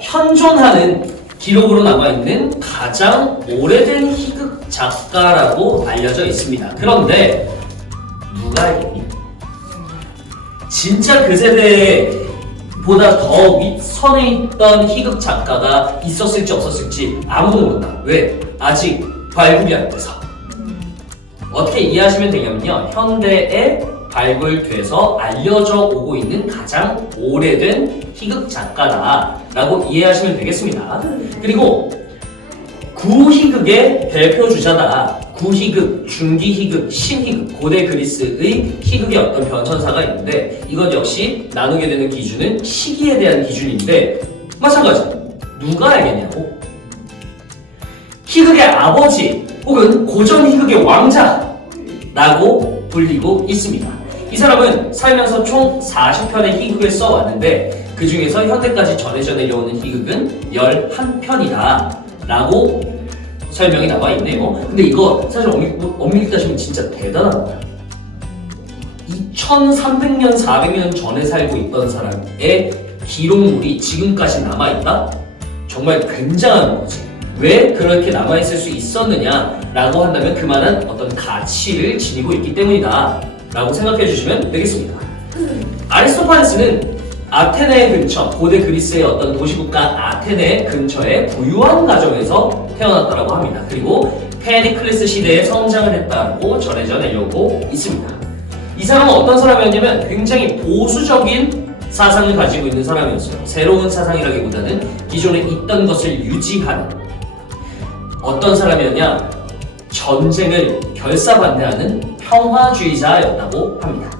현존하는 기록으로 남아있는 가장 오래된 희극 작가라고 알려져 있습니다. 그런데 누가 알겠니? 진짜 그 세대보다 더 윗선에 있던 희극 작가가 있었을지 없었을지 아무도 모른다. 왜? 아직 발굴이 안 돼서. 어떻게 이해하시면 되냐면요. 현대에 발굴돼서 알려져 오고 있는 가장 오래된 희극 작가다라고 이해하시면 되겠습니다. 그리고 구희극의 대표 주자다. 구희극, 중기희극, 신희극, 고대 그리스의 희극의 어떤 변천사가 있는데 이것 역시 나누게 되는 기준은 시기에 대한 기준인데 마찬가지 누가 알겠냐고 희극의 아버지 혹은 고전 희극의 왕자 라고 불리고 있습니다. 이 사람은 살면서 총 40편의 희극을 써왔는데 그 중에서 현대까지 전해져 내려오는 희극은 11편이다 라고 설명이 나와 있네요. 근데 이거 사실 엄밀히, 따지면 진짜 거야. 2300년, 400년 전에 살고 있던 사람의 기록물이 지금까지 남아있다? 정말 굉장한 거지. 왜 그렇게 남아있을 수 있었느냐라고 한다면 그만한 어떤 가치를 지니고 있기 때문이다. 라고 생각해 주시면 되겠습니다. 아리스토파네스는 아테네 근처, 고대 그리스의 어떤 도시국가 아테네 근처의 부유한 가정에서 태어났다고 합니다. 그리고 페리클레스 시대에 성장을 했다고 전해져 내려오고 있습니다. 이 사람은 어떤 사람이었냐면 굉장히 보수적인 사상을 가지고 있는 사람이었어요. 새로운 사상이라기보다는 기존에 있던 것을 유지하는 어떤 사람이었냐? 전쟁을 결사반대하는 평화주의자였다고 합니다.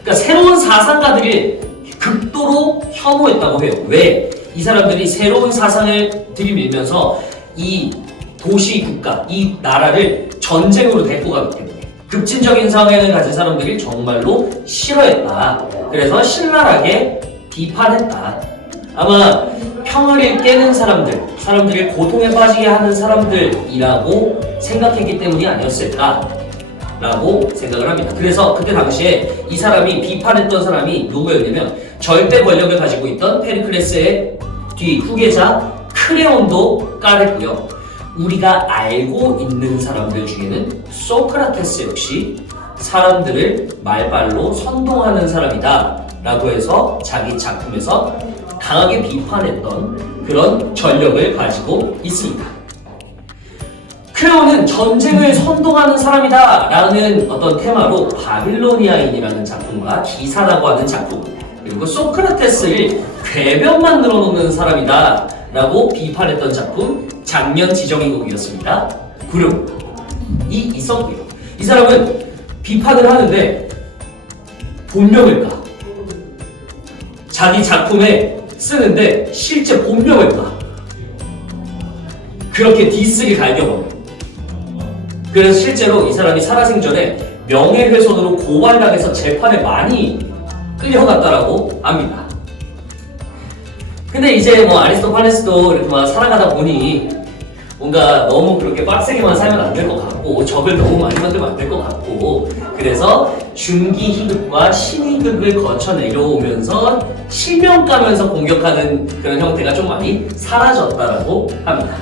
그러니까 새로운 사상가들이 극도로 혐오했다고 해요. 왜? 이 사람들이 새로운 사상을 들이밀면서 이 도시 국가, 이 나라를 전쟁으로 데리고 가기 때문에 급진적인 성향을 가진 사람들이 정말로 싫어했다. 그래서 신랄하게 비판했다. 아마 평화를 깨는 사람들, 사람들을 고통에 빠지게 하는 사람들이라고 생각했기 때문이 아니었을까? 라고 생각을 합니다. 그래서 그때 당시에 이 사람이 비판했던 사람이 누구였냐면 절대 권력을 가지고 있던 페리클레스의 뒤 후계자 크레온도 까랬고요. 우리가 알고 있는 사람들 중에는 소크라테스 역시 사람들을 말발로 선동하는 사람이다 라고 해서 자기 작품에서 강하게 비판했던 그런 전력을 가지고 있습니다. 크레온은 전쟁을 선동하는 사람이다 라는 어떤 테마로 바빌로니아인이라는 작품과 기사라고 하는 작품 그리고 소크라테스를 궤변 만들어 놓는 사람이다 라고 비판했던 작품 장면 지정이곡이었습니다. 구름. 이 있었고요 이 사람은 비판을 하는데 본명을 까? 자기 작품에 쓰는데 실제 본명을 까 그렇게 디스를 갈겨버려 그래서 실제로 이 사람이 살아생전에 명예훼손으로 고발당해서 재판에 많이 끌려갔다라고 합니다. 근데 이제 뭐 아리스토파네스도 이렇게 막 살아가다 보니 뭔가 너무 그렇게 빡세게만 살면 안 될 것 같고 적을 너무 많이 만들면 안 될 것 같고 그래서 중기 희극과 신희극을 거쳐 내려오면서 실명 까면서 공격하는 그런 형태가 좀 많이 사라졌다라고 합니다.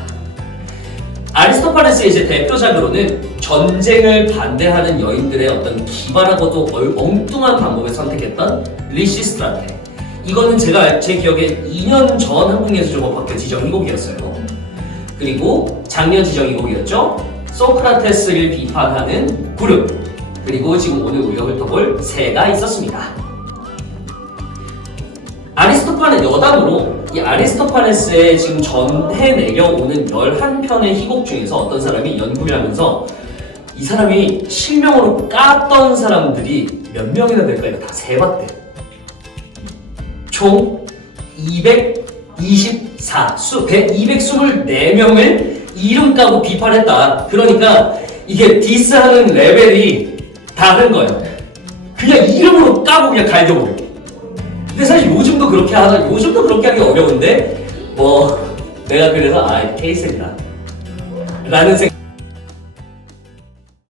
아리스토파네스의 이제 대표작으로는 전쟁을 반대하는 여인들의 어떤 기발하고도 얼- 엉뚱한 방법을 선택했던 리시스트라테. 이거는 제가 제 기억에 2년 전 한국예술종합학교 지정이곡이었어요. 그리고 작년 지정이곡이었죠. 소크라테스를 비판하는 그룹. 그리고 지금 오늘 우리가 훑어볼 새가 있었습니다. 아리스토파네 여담으로 이 아리스토파네스의 지금 전해 내려오는 11편의 희곡 중에서 어떤 사람이 연구를 하면서 이 사람이 실명으로 깠던 사람들이 몇 명이나 될까 이거 다 세봤대. 총 224, 수, 224명을 이름 까고 비판했다. 그러니까 이게 디스하는 레벨이 다른 거예요. 그냥 이름으로 까고 그냥 갈겨버려. 근데 사실 요즘도 그렇게 하자 요즘도 그렇게 하기 어려운데 뭐 내가 그래서 아 케이스구나 라는 생각